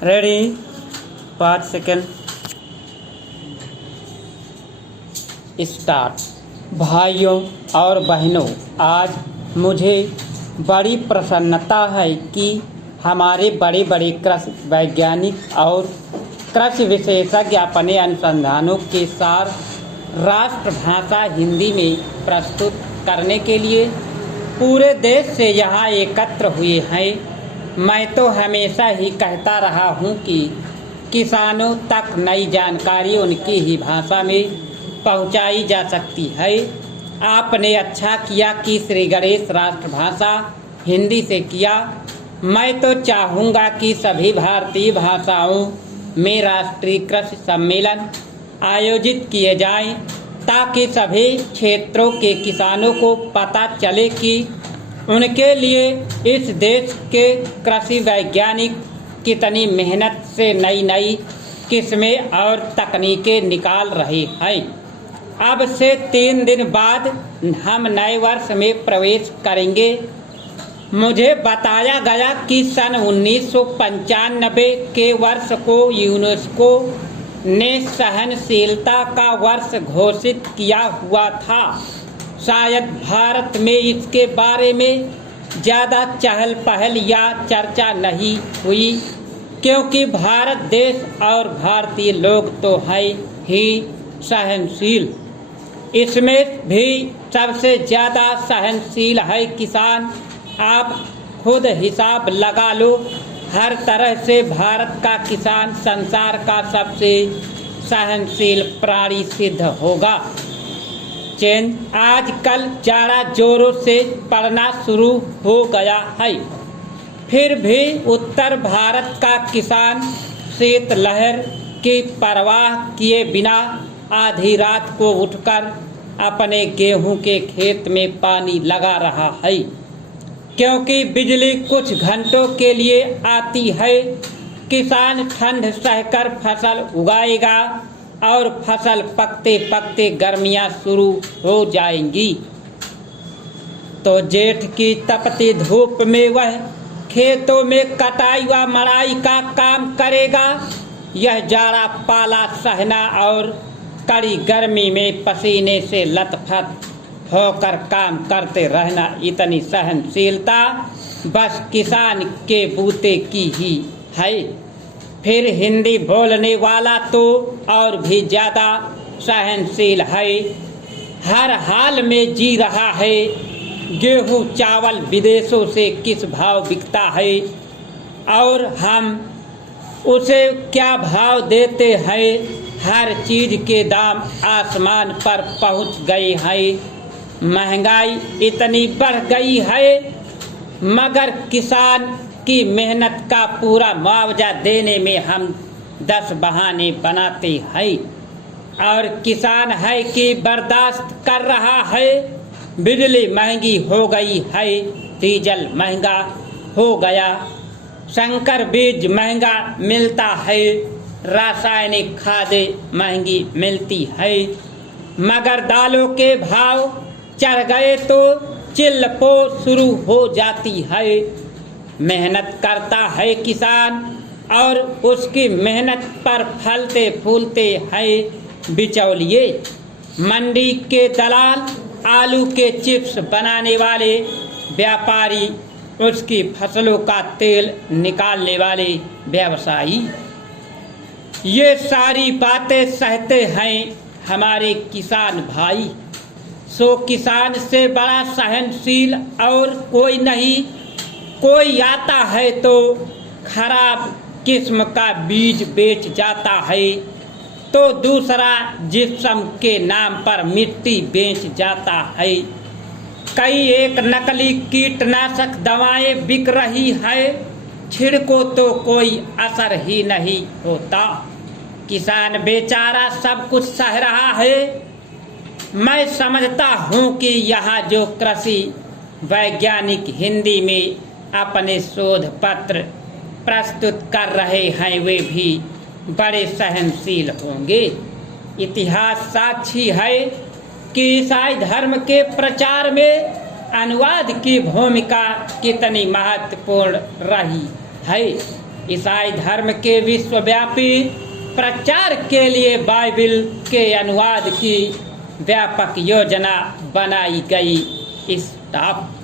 Ready 5 second start. भाइयों और बहनों, आज मुझे बड़ी प्रसन्नता है कि हमारे बड़े बड़े कृषि वैज्ञानिक और कृषि विशेषज्ञ अपने अनुसंधानों के सार राष्ट्रभाषा हिंदी में प्रस्तुत करने के लिए पूरे देश से यहाँ एकत्र हुए हैं। मैं तो हमेशा ही कहता रहा हूँ कि किसानों तक नई जानकारी उनकी ही भाषा में पहुँचाई जा सकती है। आपने अच्छा किया कि श्री गणेश राष्ट्रभाषा हिंदी से किया। मैं तो चाहूँगा कि सभी भारतीय भाषाओं में राष्ट्रीय कृषि सम्मेलन आयोजित किए जाएं, ताकि सभी क्षेत्रों के किसानों को पता चले कि उनके लिए इस देश के कृषि वैज्ञानिक कितनी मेहनत से नई नई किस्में और तकनीकें निकाल रहे हैं। अब से 3 दिन बाद हम नए वर्ष में प्रवेश करेंगे। मुझे बताया गया कि सन 1995 के वर्ष को यूनेस्को ने सहनशीलता का वर्ष घोषित किया हुआ था। शायद भारत में इसके बारे में ज़्यादा चहल पहल या चर्चा नहीं हुई, क्योंकि भारत देश और भारतीय लोग तो है ही सहनशील। इसमें भी सबसे ज़्यादा सहनशील है किसान। आप खुद हिसाब लगा लो, हर तरह से भारत का किसान संसार का सबसे सहनशील प्राणी सिद्ध होगा। आजकल जाड़ा जोरों से पड़ना शुरू हो गया है, फिर भी उत्तर भारत का किसान शीतलहर की परवाह किए बिना आधी रात को उठकर अपने गेहूं के खेत में पानी लगा रहा है, क्योंकि बिजली कुछ घंटों के लिए आती है। किसान ठंड सहकर फसल उगाएगा और फसल पकते पकते गर्मियां शुरू हो जाएंगी, तो जेठ की तपती धूप में वह खेतों में कटाई व मड़ाई का काम करेगा। यह जाड़ा पाला सहना और कड़ी गर्मी में पसीने से लथपथ होकर काम करते रहना, इतनी सहनशीलता बस किसान के बूते की ही है। फिर हिंदी बोलने वाला तो और भी ज़्यादा सहनशील है, हर हाल में जी रहा है। गेहूँ चावल विदेशों से किस भाव बिकता है और हम उसे क्या भाव देते हैं, हर चीज़ के दाम आसमान पर पहुंच गए हैं। महंगाई इतनी बढ़ गई है, मगर किसान की मेहनत का पूरा मुआवजा देने में हम 10 बहाने बनाते हैं। और किसान है कि बर्दाश्त कर रहा है। बिजली महंगी हो गई है, डीजल महंगा हो गया, संकर बीज महंगा मिलता है, रासायनिक खादें महंगी मिलती है, मगर दालों के भाव चढ़ गए तो चिल्लपो शुरू हो जाती है। मेहनत करता है किसान और उसकी मेहनत पर फलते फूलते हैं बिचौलिए। मंडी के दलाल, आलू के चिप्स बनाने वाले व्यापारी, उसकी फसलों का तेल निकालने वाले व्यवसायी, ये सारी बातें सहते हैं हमारे किसान भाई। सो किसान से बड़ा सहनशील और कोई नहीं। कोई आता है तो खराब किस्म का बीज बेच जाता है, तो दूसरा जिप्सम के नाम पर मिट्टी बेच जाता है। कई एक नकली कीटनाशक दवाएं बिक रही है, छिड़को तो कोई असर ही नहीं होता। किसान बेचारा सब कुछ सह रहा है। मैं समझता हूँ कि यहाँ जो कृषि वैज्ञानिक हिंदी में अपने शोध पत्र प्रस्तुत कर रहे हैं, वे भी बड़े सहनशील होंगे। इतिहास साक्षी है कि ईसाई धर्म के प्रचार में अनुवाद की भूमिका कितनी महत्वपूर्ण रही है। ईसाई धर्म के विश्वव्यापी प्रचार के लिए बाइबिल के अनुवाद की व्यापक योजना बनाई गई। स्टॉप।